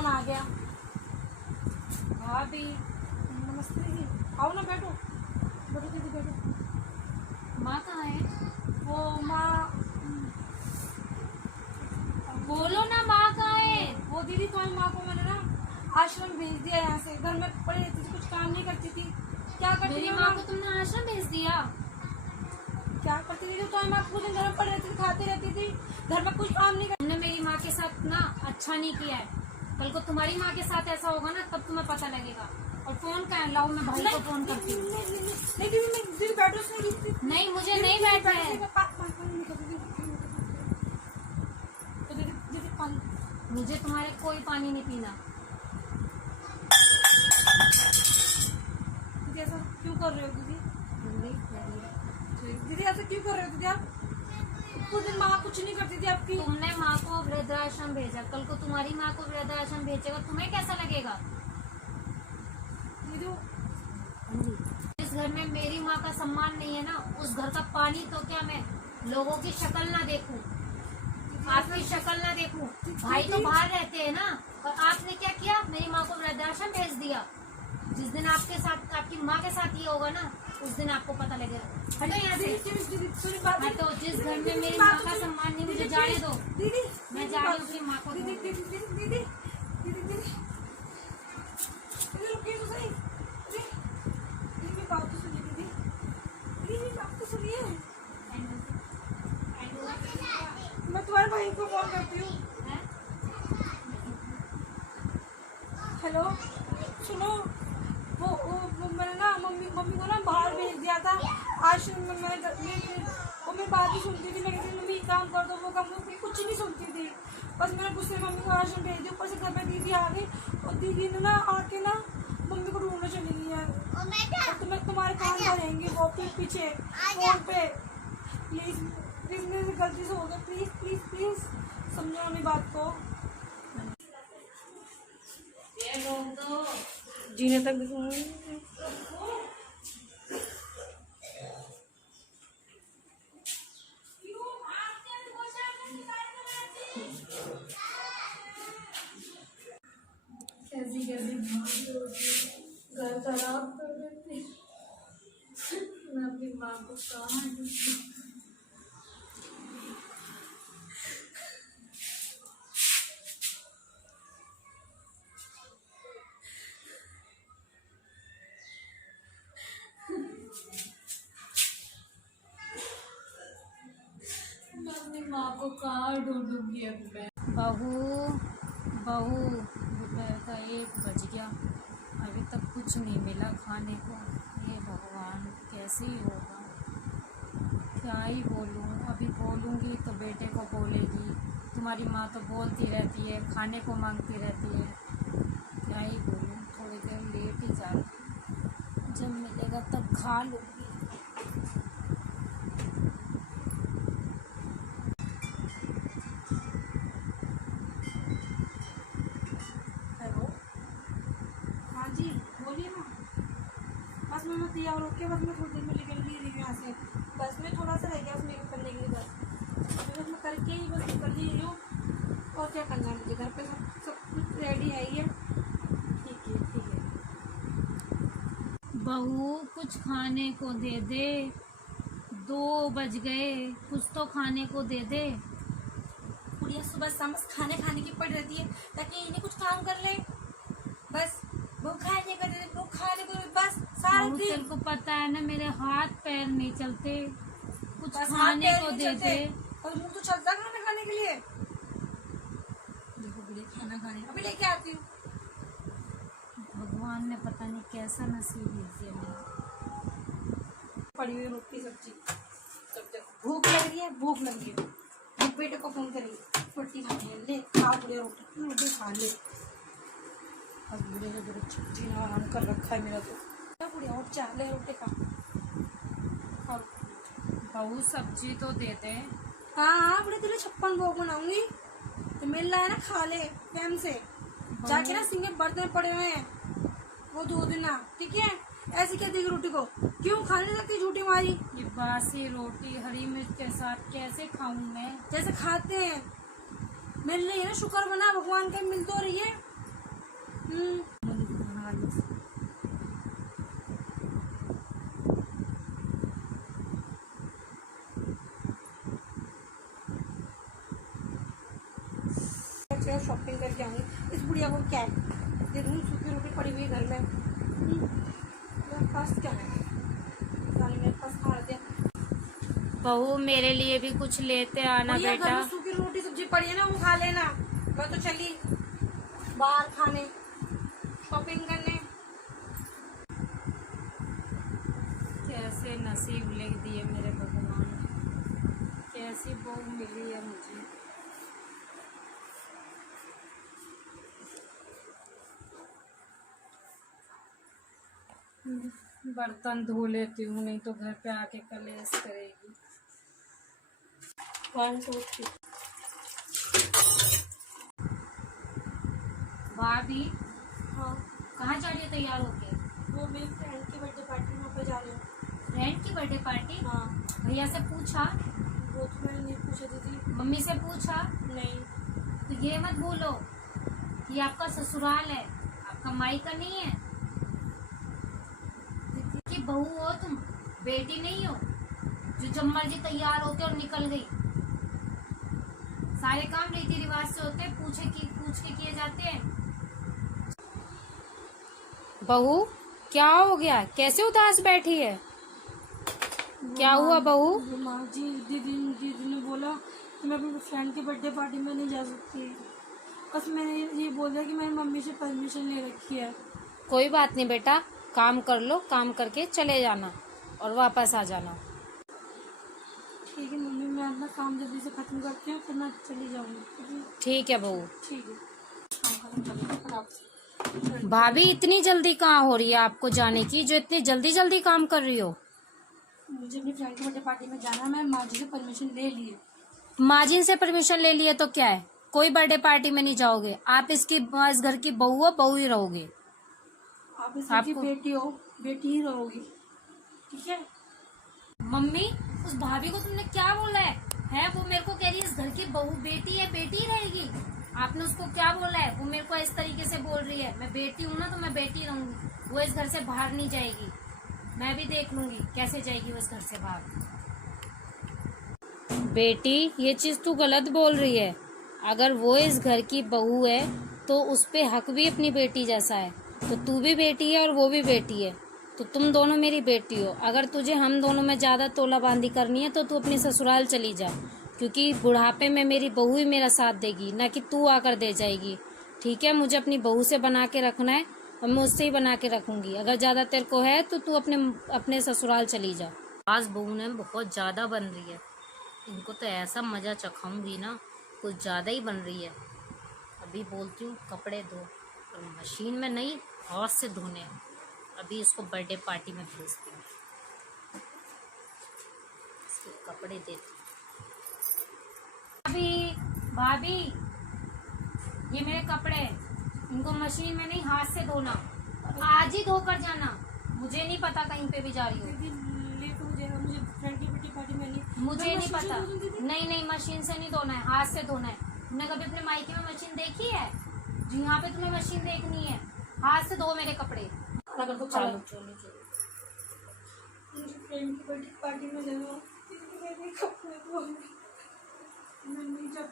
Phone आ गया। भाभी नमस्ते दीदी, आओ ना, बैठो बैठो दीदी बैठो। माँ कहाँ है? वो माँ, बोलो ना, माँ कहाँ है? वो दीदी तुम्हारी माँ को मैंने ना आश्रम भेज दिया यहाँ से। घर में पड़ी रहती थी, कुछ काम नहीं करती थी। क्या करती मेरी थी माँ को तुमने आश्रम भेज दिया? क्या करती थी? तुम्हारी माँ पूरे दिन घर में पड़ी रहती थी, खाती रहती थी, घर में कुछ काम नहीं करती। तुमने मेरी माँ के साथ ना अच्छा नहीं किया है। कल को तुम्हारी माँ के साथ ऐसा होगा ना, तब तुम्हें पता लगेगा। और फोन का लाओ, मैं भाई को फोन करती हूँ। नहीं दीदी, मैं दीदी बैठो से। नहीं, मुझे नहीं बैठना है। मुझे तुम्हारे कोई पानी नहीं पीना। दीदी ऐसा क्यों कर रहे हो दीदी? दीदी ऐसा क्यों कर रहे हो दीदी आप? पूरे दिन माँ कुछ नहीं करती थी आपकी। तुमने माँ को वृद्धाश्रम भेजा, कल को तुम्हारी माँ को वृद्धाश्रम भेजेगा, तुम्हें कैसा लगेगा? जिस घर में मेरी माँ का सम्मान नहीं है ना, उस घर का पानी तो क्या मैं लोगों की शक्ल ना देखूं, आपकी शक्ल ना देखूं। भाई तो बाहर रहते हैं ना, और आपने क्या किया? मेरी माँ को वृद्धाश्रम भेज दिया। जिस दिन आपके साथ, आपकी माँ के साथ ये होगा ना, उस दिन आपको पता लगेगा। हटो यहाँ से, हटो। जिस घर में मेरी माँ का सम्मान नहीं, मुझे जाने दो। दीदी मैं जा रही हूँ अपनी माँ को। दीदी दीदी दीदी दीदी दीदी दीदी रुकिए तो सही। दीदी मेरी बात तो सुनिए दीदी, दीदी मेरी बात तो सुनिए। मैं तुम्हारे भाई को कॉल करती हूँ। हेलो सुनो, वो मैंने ना मम्मी को ना बाहर भेज दिया था आश्रम में। वो मेरी बात ही सुनती थी। मैं कहती मम्मी काम कर दो, वो काम कर दो, कुछ नहीं सुनती थी। बस मैंने गुस्से में मम्मी को आश्रम भेज दिया। ऊपर से घर में दीदी आ गई, और दीदी ने ना आके ना मम्मी को ढूंढने चली गई है। तो मैं तुम्हारे कान भरेंगे वो पीछे फोन पे। प्लीज प्लीज, मेरे से गलती से हो गया, प्लीज प्लीज प्लीज समझो मेरी बात को। जीने तक भी कैसी घर खराब कर देती। मैं अपनी माँ को कहाँ दूँगी? मैं अपनी माँ को कहाँ ढूंढूंगी अब मैं? बहू बहू, दोपहर का 1 बज गया, अभी तक कुछ नहीं मिला खाने को। ये भगवान, कैसे ही होगा? क्या ही बोलूँ? अभी बोलूँगी तो बेटे को बोलेगी, तुम्हारी माँ तो बोलती रहती है, खाने को मांगती रहती है। क्या ही बोलूँ? थोड़ी देर लेट ही जा, जब मिलेगा तब खा लूँगी। जी बोलिए ना। बस मैं दिया और ओके, बस मैं थोड़ी देर में निकल रही हूँ यहाँ से। बस मैं थोड़ा सा रह गया उसमें करने के लिए। बस मैं करके ही बस निकल रही हूँ। और क्या करना है मुझे? घर पे सब कुछ रेडी है ही है। ठीक है ठीक है। बहू, कुछ खाने को दे दे, 2 बज गए, कुछ तो खाने को दे दे। कुड़िया सुबह शाम बस खाने की पड़ी रहती है, ताकि इन्हें कुछ काम कर ले। बस वो खाने को दे दे, वो खाने को दे दे, बस सारा बहू, दिन। तेरे को पता है ना, मेरे हाथ पैर नहीं चलते, कुछ बस खाने को दे दे। और मुंह तो चलता खाना खाने के लिए। देखो बुढ़ी, खाना खाने अभी लेके आती हूँ। भगवान ने पता नहीं कैसा नसीब भेज दिया मुझे। पड़ी हुई रोटी सब्जी, भूख लग रही है, भूख लग रही है। बेटे को फोन करेंगे, रोटी खानी है, ले खा बुढ़िया रोटी खा ले। बस बुढ़े ने बुढ़े छुट्टी आराम कर रखा है मेरा तो। क्या बुढ़िया और चाह ले रोटी खा। और बहू, सब्जी तो दे दे। हाँ हाँ बुढ़े, तेरे 56 भोग बनाऊंगी तो मिल रहा है ना, खा ले प्रेम से। जाके ना सिंह बर्तन पड़े हुए हैं वो धो देना, ठीक है? ऐसी क्या देगी रोटी को? क्यों खाने लगती झूठी मारी? ये बासी रोटी हरी मिर्च के साथ कैसे खाऊं मैं? जैसे खाते हैं। मिल रही है ना, शुक्र बना भगवान का, मिल तो रही है। चलो शॉपिंग करके आऊंगी। इस बुढ़िया को क्या है, दे दूँ सूखी रोटी पड़ी हुई है घर में। मेरे पास क्या है, साले मेरे पास खा दिया। बहू मेरे लिए भी कुछ लेते आना बुढ़िया, घर बेटा। में सूखी रोटी सब्जी पड़ी है ना, वो खा लेना। मैं तो चली बाहर खाने, शॉपिंग करने। कैसे नसीब लिख दिए मेरे भगवान ने, कैसी बहू मिली है मुझे। बर्तन धो लेती हूँ, नहीं तो घर पे आके कलेश करेगी। भाभी हाँ, कहाँ जा रही है तैयार होके? वो मेरी फ्रेंड की बर्थडे पार्टी में पे जा रही हूँ। फ्रेंड की बर्थडे पार्टी? हाँ, भैया से पूछा? वो तो मैंने नहीं पूछा दीदी। मम्मी से पूछा? नहीं। तो ये मत भूलो कि आपका ससुराल है, आपका मायका नहीं है। कि बहू हो तुम, बेटी नहीं हो जो जब मर्जी तैयार होके और निकल गई। सारे काम रीति रिवाज से होते हैं, पूछ के किए जाते हैं। बहू क्या हो गया, कैसे उदास बैठी है? क्या हुआ बहू? माँ जी, दीदी ने बोला कि मैं अपनी फ्रेंड की बर्थडे पार्टी में नहीं जा सकती। बस मैंने ये बोल दिया कि मैंने मम्मी से परमिशन ले रखी है। कोई बात नहीं बेटा, काम कर लो, काम करके चले जाना और वापस आ जाना। ठीक है मम्मी, मैं अपना काम जल्दी से खत्म करती हूँ, फिर मैं चली जाऊंगी। ठीक है बहू। ठीक है, काम खत्म करती हूँ, फिर आपसे। भाभी इतनी जल्दी कहाँ हो रही है आपको जाने की, जो इतनी जल्दी जल्दी काम कर रही हो? मुझे अपनी फ्रेंड की बर्थडे पार्टी में जाना है, मैं माँ जी से परमिशन ले ली है। माजिन से परमिशन ले लिए तो क्या है, कोई बर्थडे पार्टी में नहीं जाओगे आप। इस घर की बहू हो, बहू ही रहोगे। आप इस घर की बेटी हो, बेटी ही रहोगी, ठीक है? मम्मी उस भाभी को तुमने क्या बोला है? वो मेरे को कह रही है इस घर की बहू बेटी है, बेटी ही रहेगी। आपने उसको क्या बोला है? वो मेरे को इस तरीके से बोल रही है। मैं बेटी हूँ ना तो मैं बेटी रहूंगी, वो इस घर से बाहर नहीं जाएगी। मैं भी देख लूंगी कैसे जाएगी वो इस घर से बाहर। बेटी ये चीज तू गलत बोल रही है। अगर वो इस घर की बहू है तो उस पे हक भी अपनी बेटी जैसा है। तो तू भी बेटी है और वो भी बेटी है, तो तुम दोनों मेरी बेटी हो। अगर तुझे हम दोनों में ज्यादा तोला बांदी करनी है तो तू अपनी ससुराल चली जा, क्योंकि बुढ़ापे में मेरी बहू ही मेरा साथ देगी, ना कि तू आकर दे जाएगी। ठीक है, मुझे अपनी बहू से बना के रखना है और मैं उससे ही बना के रखूंगी। अगर ज्यादा तेरे को है तो तू अपने ससुराल चली जा। आज बहू ने बहुत ज्यादा बन रही है, इनको तो ऐसा मजा चखाऊंगी ना, कुछ ज्यादा ही बन रही है। अभी बोलती हूँ कपड़े धो, और मशीन में नहीं हाथ से धोने हैं। अभी इसको बर्थडे पार्टी में भेजती हूँ, इसके कपड़े देती हूँ। भाभी ये मेरे कपड़े हैं, इनको मशीन में नहीं हाथ से धोना, और आज ही धोकर जाना। मुझे नहीं पता कहीं पे भी जा रही हो। लेट हो जाएगा, मुझे फ्रेंड की बर्थडे पार्टी में नहीं। मुझे नहीं पता। नहीं मशीन से नहीं धोना है, हाथ से धोना है। तुमने कभी अपने मायके में मशीन देखी है? जी यहाँ पे तुम्हें मशीन देखनी है, हाथ से धो मेरे कपड़े। अगर तो चलो मुझे फ्रेंड की बर्थडे पार्टी में जाना, मैं नहीं जा